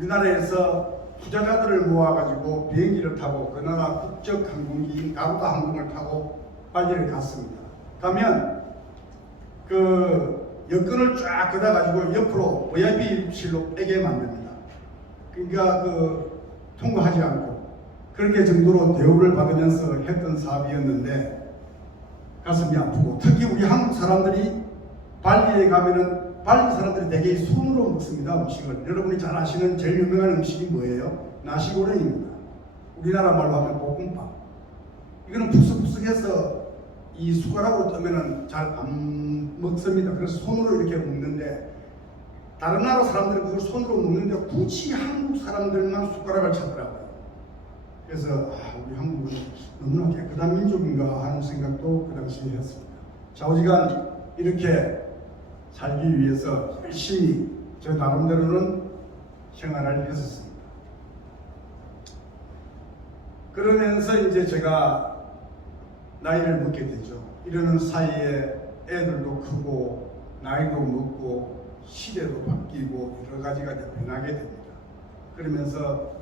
우리나라에서 투자자들을 모아가지고 비행기를 타고 그 나라 국적 항공기인 가루다 항공을 타고 발리를 갔습니다. 가면 그 여권을 쫙 걷어가지고 옆으로 VIP실로 빼게 만듭니다. 그러니까 그 통과하지 않고 그렇게 정도로 대우를 받으면서 했던 사업이었는데 가슴이 아프고, 특히 우리 한국 사람들이 발리에 가면은 발리 사람들이 되게 손으로 먹습니다. 음식을. 여러분이 잘 아시는 제일 유명한 음식이 뭐예요? 나시고랭입니다. 우리나라 말로 하면 볶음밥. 이거는 푸석푸석해서 이 숟가락으로 뜨면은 잘 안 먹습니다. 그래서 손으로 이렇게 먹는데, 다른 나라 사람들은 그걸 손으로 먹는데 굳이 한국 사람들만 숟가락을 찾더라고요. 그래서 우리 한국은 너무나 깨끗한 민족인가 하는 생각도 그 당시에 했습니다. 좌우지간 이렇게 살기 위해서 열심히 저 나름대로는 생활을 했었습니다. 그러면서 이제 제가 나이를 먹게 되죠. 이러는 사이에 애들도 크고 나이도 먹고 시대도 바뀌고 여러 가지가 변하게 됩니다. 그러면서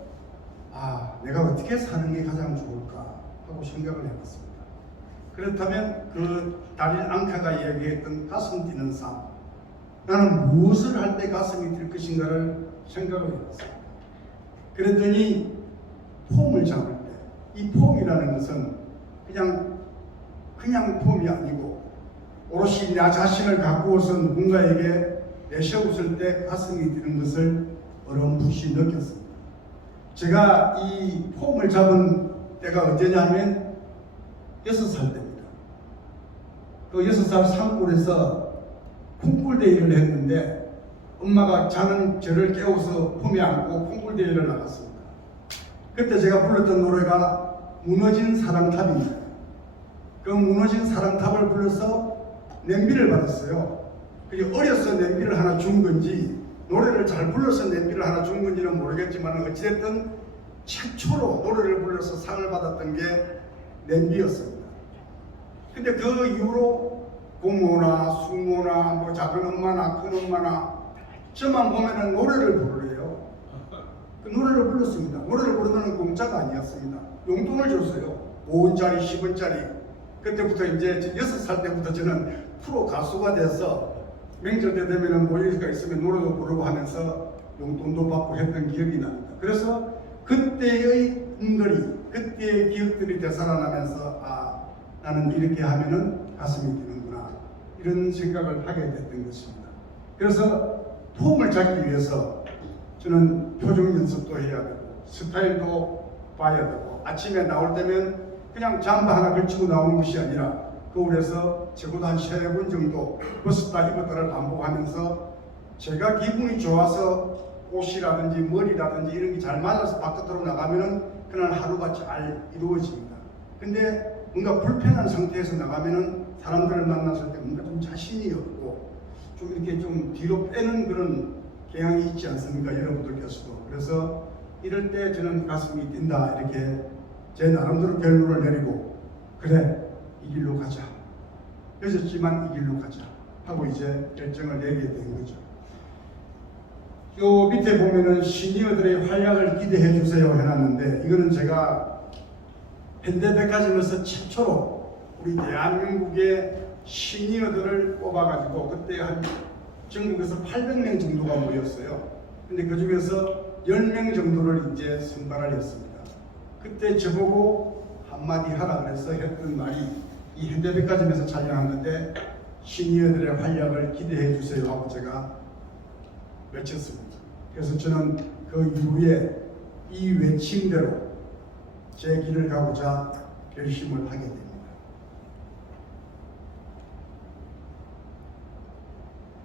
내가 어떻게 사는 게 가장 좋을까 하고 생각을 해봤습니다. 그렇다면 그 다린 앙카가 이야기했던 가슴 뛰는 삶, 나는 무엇을 할 때 가슴이 뛸 것인가를 생각을 해봤습니다. 그랬더니 폼을 잡을 때, 이 폼이라는 것은 그냥 폼이 아니고 오롯이 나 자신을 갖고서 누군가에게 내세웠을 때 가슴이 뛰는 것을 어렴풋이 느꼈습니다. 제가 이 폼을 잡은 때가 언제냐면 6살 때입니다. 그 6살 산골에서 콩꿀대회를 했는데 엄마가 자는 저를 깨워서 폼에 안고 콩꿀대회를 나갔습니다. 그때 제가 불렀던 노래가 무너진 사랑탑입니다. 그 무너진 사랑탑을 불러서 냄비를 받았어요. 그게 어려서 냄비를 하나 준 건지 노래를 잘 불러서 냄비를 하나 준 건지는 모르겠지만 어찌됐든 최초로 노래를 불러서 상을 받았던 게 냄비였습니다. 근데 그 이후로 고모나 숙모나 뭐 작은 엄마나 큰 엄마나 저만 보면은 노래를 부르래요. 그 노래를 불렀습니다. 노래를 부르면 공짜가 아니었습니다. 용돈을 줬어요. 5원짜리 10원짜리. 그때부터 이제 6살 때부터 저는 프로 가수가 돼서 명절 때 되면은 모임가 있으면 노래도 부르고 하면서 용돈도 받고 했던 기억이 납니다. 그래서 그때의 꿈들이, 그때의 기억들이 되살아나면서 나는 이렇게 하면은 가슴이 뛰는구나, 이런 생각을 하게 됐던 것입니다. 그래서 폼을 잡기 위해서 저는 표정 연습도 해야 되고 스타일도 봐야 되고, 아침에 나올 때면 그냥 잠바 하나 걸치고 나오는 것이 아니라 거울에서 적어도 한 3번 정도 벗었다 입었다를 반복하면서 제가 기분이 좋아서 옷이라든지 머리라든지 이런 게 잘 맞아서 바깥으로 나가면은 그날 하루가 잘 이루어집니다. 근데 뭔가 불편한 상태에서 나가면은 사람들을 만났을 때 뭔가 좀 자신이 없고 좀 이렇게 좀 뒤로 빼는 그런 경향이 있지 않습니까? 여러분들께서도. 그래서 이럴 때 저는 가슴이 뛴다, 이렇게 제 나름대로 결론을 내리고, 그래, 이 길로 가자, 늦었지만 이 길로 가자 하고 이제 결정을 내리게 된 거죠. 요 밑에 보면은 시니어들의 활약을 기대해 주세요 해놨는데, 이거는 제가 현대백화점에서 최초로 우리 대한민국의 시니어들을 뽑아가지고, 그때 한 전국에서 800명 정도가 모였어요. 근데 그 중에서 10명 정도를 이제 선발을 했습니다. 그때 저보고 한마디 하라 그래서 했던 말이, 이 현대백화점에서 촬영한 건데 시니어들의 활약을 기대해 주세요 하고 제가 외쳤습니다. 그래서 저는 그 이후에 이 외침대로 제 길을 가고자 결심을 하게 됩니다.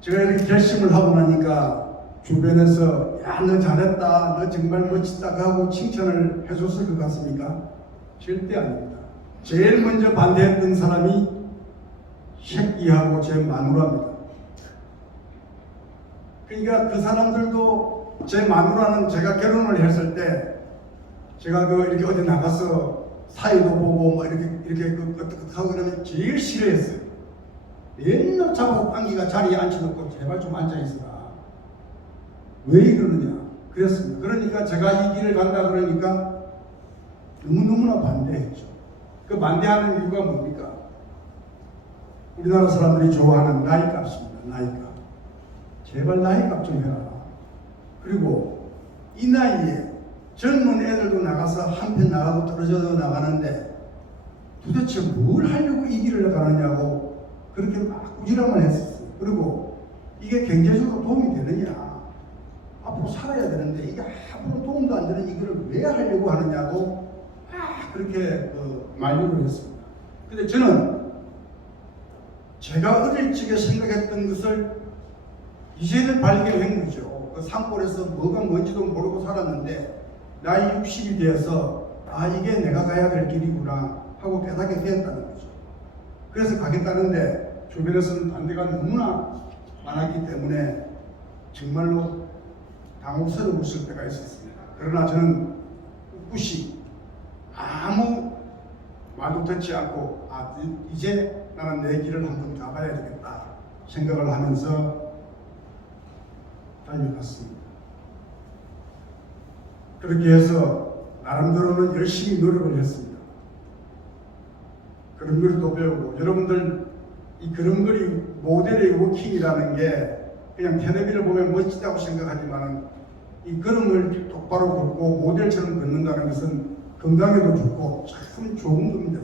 제가 이렇게 결심을 하고 나니까 주변에서 야, 너 잘했다, 너 정말 멋지다 하고 칭찬을 해줬을 것 같습니까? 절대 아닙니다. 제일 먼저 반대했던 사람이 새끼하고 제 마누라입니다. 그러니까 그 사람들도 제 마누라는 제가 결혼을 했을 때 제가 이렇게 어디 나가서 사이도 보고 뭐 이렇게 하고 그러면 제일 싫어했어요. 맨날 자꾸 안기가 자리에 앉혀놓고 제발 좀 앉아있어라. 왜 이러느냐? 그랬습니다. 그러니까 제가 이 길을 간다 그러니까 너무너무나 반대했죠. 그 반대하는 이유가 뭡니까? 우리나라 사람들이 좋아하는 나이값입니다. 나이값. 제발 나이값 좀 해라. 그리고 이 나이에 젊은 애들도 나가서 한편 나가고 떨어져 나가는데 도대체 뭘 하려고 이 길을 가느냐고 그렇게 막 꾸지람을 했었어요. 그리고 이게 경제적으로 도움이 되느냐? 앞으로 살아야 되는데 이게 앞으로 도움도 안 되는 이거를 왜 하려고 하느냐고 그렇게 만류를 했습니다. 근데 저는 제가 어릴 적에 생각했던 것을 이제는 발견한 거죠. 그 산골에서 뭐가 뭔지도 모르고 살았는데 나이 60이 되어서 이게 내가 가야 될 길이구나 하고 깨닫게 되었다는 거죠. 그래서 가겠다는데 주변에서는 반대가 너무나 많았기 때문에 정말로 당혹스러웠을 때가 있었습니다. 그러나 저는 꿋꿋이 아무 말도 듣지 않고 이제 나는 내 길을 한번 가봐야 되겠다 생각을 하면서 달려갔습니다. 그렇게 해서 나름대로는 열심히 노력을 했습니다. 걸음걸이도 배우고 여러분들 이 걸음걸이 모델의 워킹이라는 게 그냥 텔레비를 보면 멋지다고 생각하지만 이 걸음을 똑바로 걷고 모델처럼 걷는다는 것은 건강에도 좋고 참 좋은 겁니다.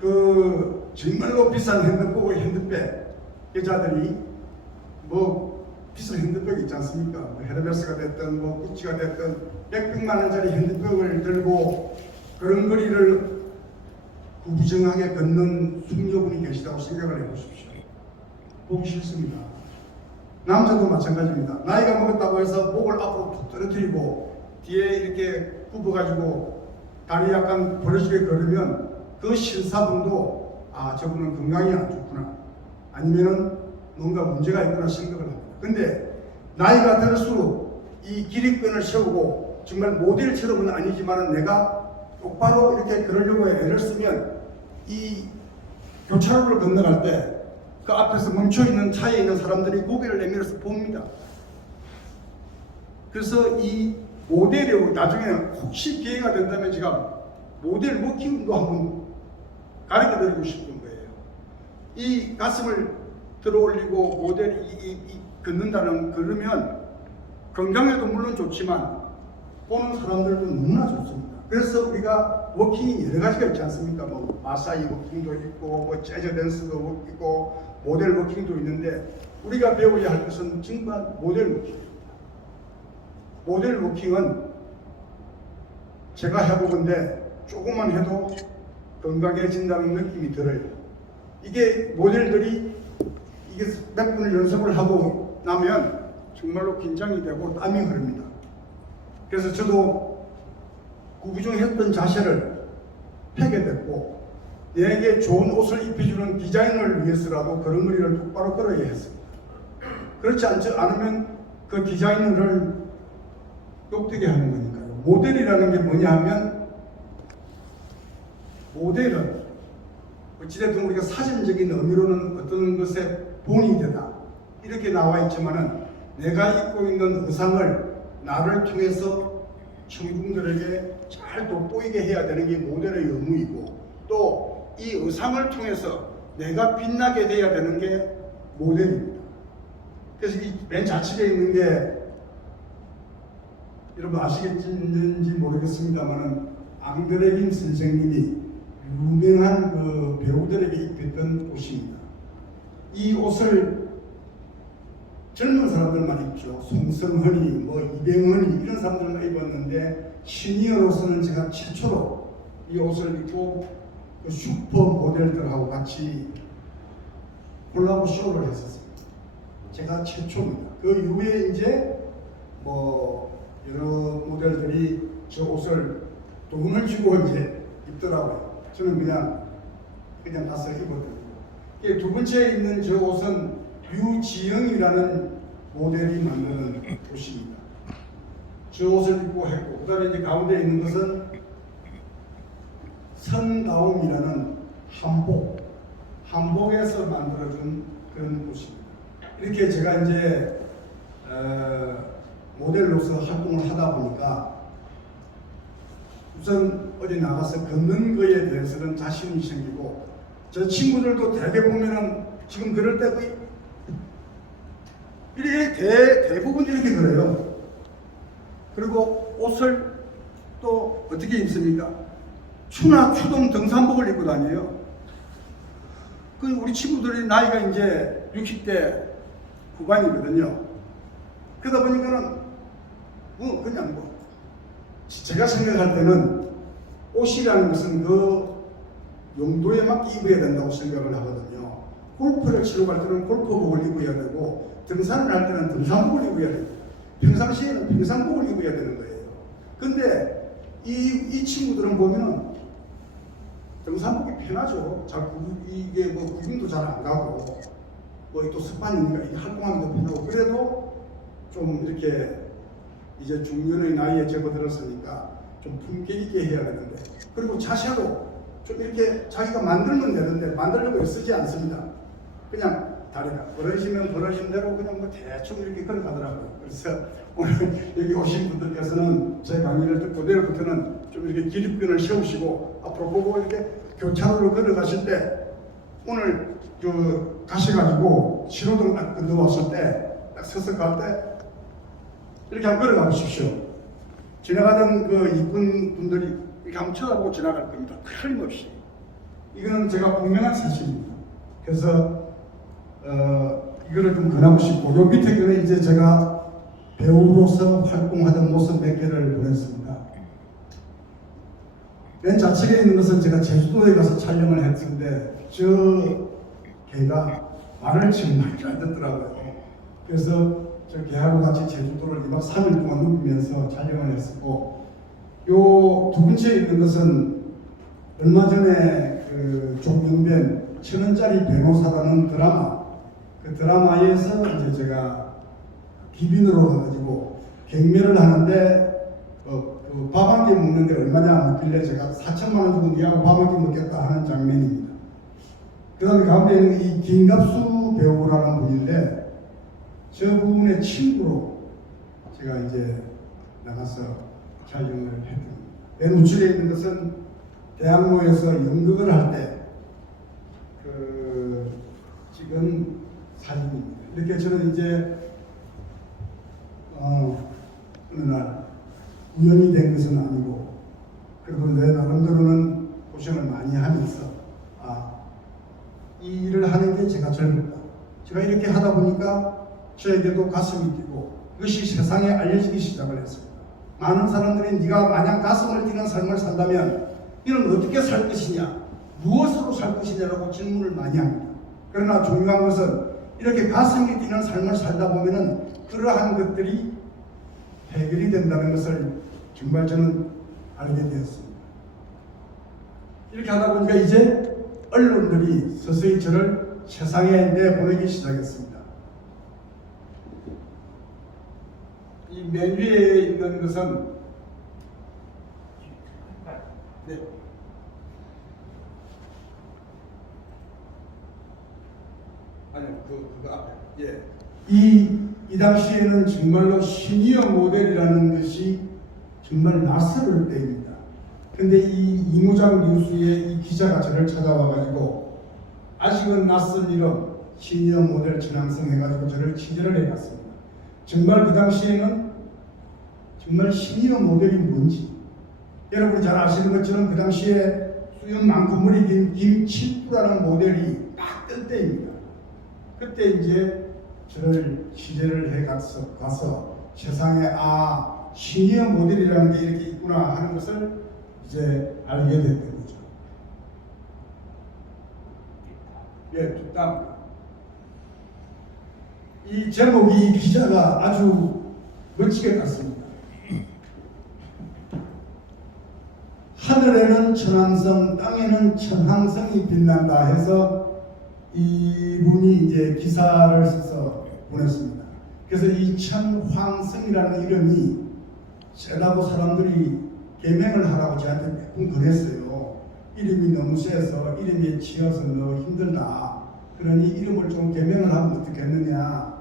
그 정말로 비싼 핸드백 여자들이 뭐 비싼 핸드백이 있지 않습니까? 뭐 헤르메스가 됐든 뭐 구찌가 됐든 100만 원짜리 핸드백을 들고 걸음걸이를 구부정하게 걷는 숙녀분이 계시다고 생각을 해보십시오. 보기 싫습니다. 남자도 마찬가지입니다. 나이가 먹었다고 해서 목을 앞으로 툭 떨어뜨리고 뒤에 이렇게 굽어가지고 다리 약간 벌어지게 걸으면 그 신사분도 저분은 건강이 안 좋구나 아니면은 뭔가 문제가 있구나 생각을 합니다. 근데 나이가 들수록 이 기립근을 세우고 정말 모델처럼은 아니지만 내가 똑바로 이렇게 걸으려고 애를 쓰면 이 교차로를 건너갈 때 그 앞에서 멈춰있는 차에 있는 사람들이 고개를 내밀어서 봅니다. 그래서 이 모델이 나중에 혹시 기회가 된다면 제가 모델 워킹도 한번 가르쳐 드리고 싶은 거예요. 이 가슴을 들어 올리고 모델이 그러면 건강에도 물론 좋지만 보는 사람들도 너무나 좋습니다. 그래서 우리가 워킹이 여러 가지가 있지 않습니까? 뭐 마사이 워킹도 있고 뭐 재즈 댄스도 있고 모델 워킹도 있는데 우리가 배워야 할 것은 정말 모델 워킹입니다. 모델 워킹은 제가 해보건데 조금만 해도 건강해진다는 느낌이 들어요. 이게 모델들이 이게 몇 번을 연습을 하고 나면 정말로 긴장이 되고 땀이 흐릅니다. 그래서 저도 구부정했던 자세를 펴게 됐고 내게 좋은 옷을 입혀주는 디자이너를 위해서라도 걸음걸이를 똑바로 걸어야 했습니다. 그렇지 않으면 그 디자이너를 욕되게 하는 거니까요. 모델이라는 게 뭐냐 하면 모델은 어찌됐든 우리가 사전적인 의미로는 어떤 것의 본이 되다 이렇게 나와 있지만은 내가 입고 있는 의상을 나를 통해서 청중들에게 잘 돋보이게 해야 되는 게 모델의 의무이고 또 이 의상을 통해서 내가 빛나게 돼야 되는 게 모델입니다. 그래서 이 맨 좌측에 있는 게 여러분 아시겠는지 모르겠습니다만은 앙드레 김 선생님이 유명한 그 배우들에게 입혔던 옷입니다. 이 옷을 젊은 사람들만 입죠. 송성헌이, 뭐 이병헌이 이런 사람들만 입었는데 시니어로서는 제가 최초로 이 옷을 입고 그 슈퍼 모델들하고 같이 콜라보 쇼를 했었습니다. 제가 최초입니다. 그 이후에 이제 뭐 여러 모델들이 저 옷을 돈을 주고 이제 입더라고요. 저는 그냥 가서 입었거든요. 두 번째 있는 저 옷은 유지영이라는 모델이 만드는 옷입니다. 저 옷을 입고 했고, 그 다음에 이제 가운데 있는 것은 선다움이라는 한복에서 만들어준 그런 옷입니다. 이렇게 제가 이제 모델로서 활동을 하다 보니까 우선 어디 나가서 걷는 거에 대해서는 자신이 생기고, 저 친구들도 대개 보면은 지금 그럴 때 거의 이렇게 대부분 이렇게 그래요. 그리고 옷을 또 어떻게 입습니까? 추나 추동 등산복을 입고 다녀요. 그 우리 친구들이 나이가 이제 60대 후반이거든요. 그러다 보니까는 그냥 제가 생각할 때는 옷이라는 것은 그 용도에 맞게 입어야 된다고 생각을 하거든요. 골프를 치러 갈 때는 골프복을 입어야 되고, 등산을 할 때는 등산복을 입어야 되고, 평상시에는 평상복을 입어야 되는 거예요. 근데 이 친구들은 보면은 등산복이 편하죠. 이게 구김도 잘 안 가고, 또 습관이니까 이게 활동하기도 편하고, 그래도 좀 이렇게 이제 중년의 나이에 접어들었으니까 좀 품격 있게 해야 되는데, 그리고 자세도 좀 이렇게 자기가 만들면 되는데 만들려고 쓰지 않습니다. 그냥 다리가 벌어지면 벌어진 대로 그냥 대충 이렇게 걸어가더라고요. 그래서 오늘 여기 오신 분들께서는 제 강의를 듣고 내일부터는 좀 이렇게 기립근을 세우시고 앞으로 보고 이렇게 교차로를 걸어가실 때, 오늘 가셔가지고 신호등 딱 건너왔을 때 딱 서서 갈 때 이렇게 한번 걸어가 보십시오. 지나가던 그 이쁜 분들이 이렇게 한번 쳐다보고 지나갈 겁니다. 틀림없이. 이거는 제가 분명한 사실입니다. 그래서 이거를 좀 권하고 싶고, 요 밑에 거는 이제 제가 배우로서 활동하던 모습 몇 개를 보냈습니다. 맨 좌측에 있는 것은 제가 제주도에 가서 촬영을 했는데, 저 개가 말을 지금 많이 안 듣더라고요. 그래서 저 개하고 같이 제주도를 2박 3일 동안 누비면서 촬영을 했었고, 요 두 번째 있는 것은 얼마 전에 그 종영된 1,000원짜리 변호사라는 드라마, 그 드라마에서 이제 제가 기빈으로 가가지고 경매를 하는데 밥 한 끼 먹는데 얼마냐 묻길래 제가 4천만 원 주고 니하고 밥 한 끼 먹겠다 하는 장면입니다. 그 다음에 가운데 있는 이 김갑수 배우라는 분인데, 저 부분의 친구로 제가 이제 나가서 촬영을 했습니다. 맨 우측에 있는 것은 대학로에서 연극을 할 때 찍은 사진입니다. 이렇게 저는 이제 어느 날 우연히 된 것은 아니고, 그래도 내 나름대로는 고생을 많이 하면서 이 일을 하는 게 제가 젊었다. 제가 이렇게 하다 보니까 저에게도 가슴이 뛰고 이것이 세상에 알려지기 시작을 했습니다. 많은 사람들이 네가 만약 가슴을 뛰는 삶을 산다면 이는 어떻게 살 것이냐, 무엇으로 살 것이냐라고 질문을 많이 합니다. 그러나 중요한 것은 이렇게 가슴이 뛰는 삶을 살다 보면은 그러한 것들이 해결이 된다는 것을 정말 저는 알게 되었습니다. 이렇게 하다 보니까 이제 언론들이 서서히 저를 세상에 내보내기 시작했습니다. 이 맨 위에 있는 것은 그거 앞에 이 당시에는 정말로 시니어 모델이라는 것이 정말 낯설 때입니다. 근데 이 이무장 뉴스의 이 기자가 저를 찾아와가지고 아직은 낯선 이름 시니어 모델 전향성 해가지고 저를 취재를 해봤습니다. 정말 그 당시에는 정말 시니어 모델이 뭔지, 여러분이 잘 아시는 것처럼 그 당시에 수염 많고 머리 긴 김칠구라는 모델이 딱 뜰 때입니다. 그때 이제 저를 취재를 가서 세상에 시니어 모델이라는 게 이렇게 있구나 하는 것을 이제 알게 됐던 거죠. 다음. 이 제목이 기자가 아주 멋지게 땄습니다. 하늘에는 천왕성, 땅에는 천왕성이 빛난다 해서 이분이 이제 기사를 써서 보냈습니다. 그래서 이 천황성이라는 이름이 세다고 사람들이 개명을 하라고 저한테 몇 번 그랬어요. 이름이 너무 세서 이름에 치여서 너무 힘들다. 그러니 이름을 좀 개명을 하면 어떻겠느냐.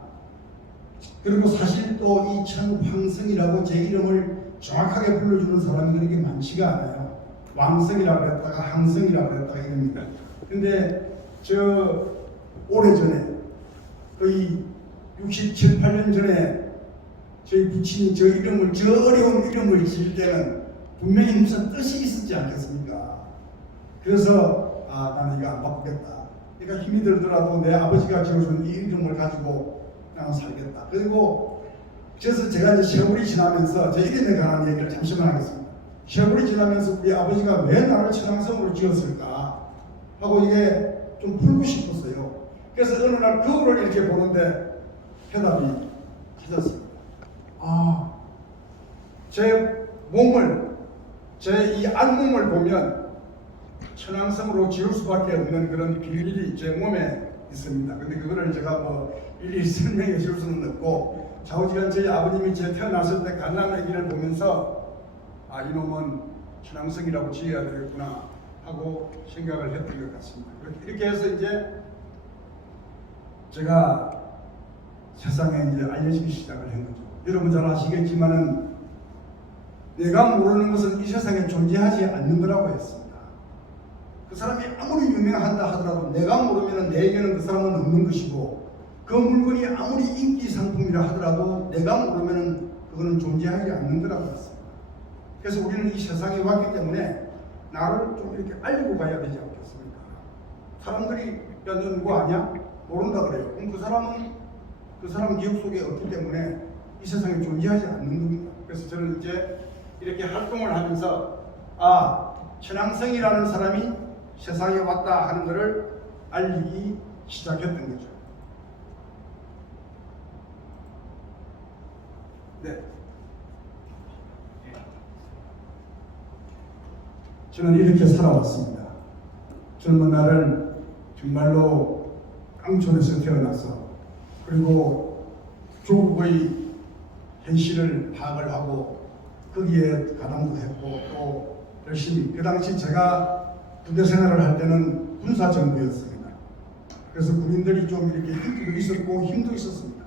그리고 사실 또 이 천황성이라고 제 이름을 정확하게 불러주는 사람이 그렇게 많지가 않아요. 왕성이라고 그랬다가 항성이라고 그랬다가 이럽니다. 근데 저 오래전에 거의 67, 8년 전에 저희 부친이 저 이름을, 저 어려운 이름을 지을 때는 분명히 무슨 뜻이 있었지 않겠습니까? 그래서 나는 이거 안 바꾸겠다. 그러니까 힘이 들더라도 내 아버지가 지어준 이 이름을 가지고 나는 살겠다. 그리고 그래서 제가 이제 세월이 지나면서 제 이름에 관한 얘기를 잠시만 하겠습니다. 세월이 지나면서 우리 아버지가 왜 나를 천황성으로 지었을까 하고 이게 좀 풀고 싶었어요. 그래서 어느 날 거울을 이렇게 보는데 해답이 찾았습니다. 제 몸을, 제 이 안몸을 보면 천황성으로 지을 수밖에 없는 그런 비밀이 제 몸에 있습니다. 근데 그거를 제가 뭐 일일이 설명해 줄 수는 없고, 좌우지간 저희 아버님이 제 태어났을 때 갓난아기를 보면서 이놈은 천황성이라고 지어야 되겠구나 하고 생각을 했던 것 같습니다. 이렇게 해서 이제 제가 세상에 이제 알려지기 시작을 한 거죠. 여러분 잘 아시겠지만은 내가 모르는 것은 이 세상에 존재하지 않는 거라고 했습니다. 그 사람이 아무리 유명한다 하더라도 내가 모르면 내게는 그 사람은 없는 것이고, 그 물건이 아무리 인기 상품이라 하더라도 내가 모르면 그거는 존재하지 않는 거라고 했습니다. 그래서 우리는 이 세상에 왔기 때문에 나를 좀 이렇게 알리고 가야 되지 않겠습니까? 사람들이 야, 너 누구 아냐? 모른다 그래요. 그럼 그 사람 기억 속에 없기 때문에 이 세상에 존재하지 않는 겁니다. 그래서 저는 이제 이렇게 활동을 하면서 천황성이라는 사람이 세상에 왔다 하는 것을 알리기 시작했던 거죠. 네. 저는 이렇게 살아왔습니다. 젊은 날은 정말로 깡촌에서 태어나서, 그리고 조국의 현실을 파악을 하고 거기에 가담도 했고, 또 열심히, 그 당시 제가 부대 생활을 할 때는 군사정부였습니다. 그래서 군인들이 좀 이렇게 인기도 있었고 힘도 있었습니다.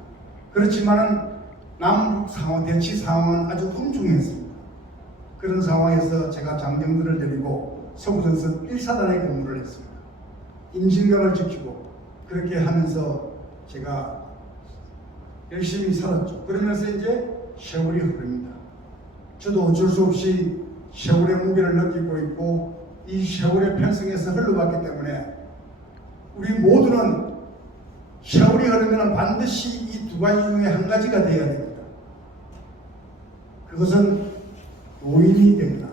그렇지만은 남북 상황, 대치 상황은 아주 험중했습니다. 그런 상황에서 제가 장병들을 데리고 서부전선 1사단에 근무를 했습니다. 임진강을 지키고 그렇게 하면서 제가 열심히 살았죠. 그러면서 이제 세월이 흐릅니다. 저도 어쩔 수 없이 세월의 무게를 느끼고 있고 이 세월의 편성에서 흘러왔기 때문에 우리 모두는 세월이 흐르면 반드시 이 두 가지 중에 한 가지가 되어야 됩니다. 그것은 노인이 됩니다.